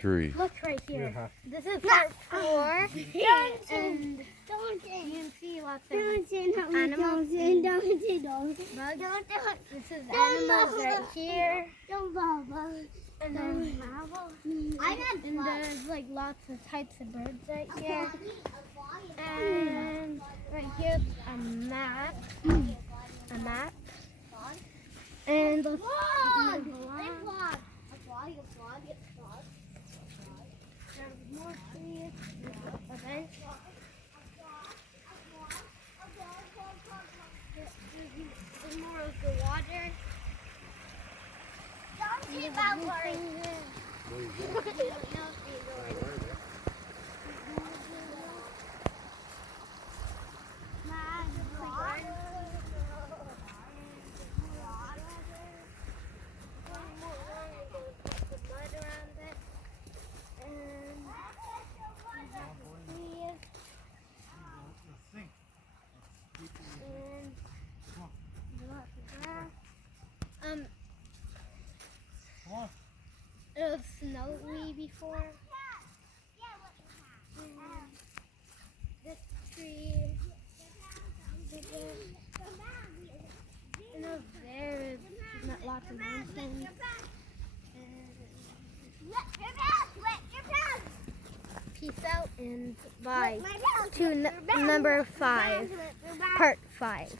3. Look right here. Yeah. This is part 4. And you Don't can see lots of Don't animals. Don't This is animals right here. Don't And then marble. I got And there's like lots of types of birds right here. And right here's a map. A map. And let's move along. There's more trees. A bench. There's more of the water. It was snowy before. This tree. And over there is lots of mountains. Peace out and bye to number 5, part 5.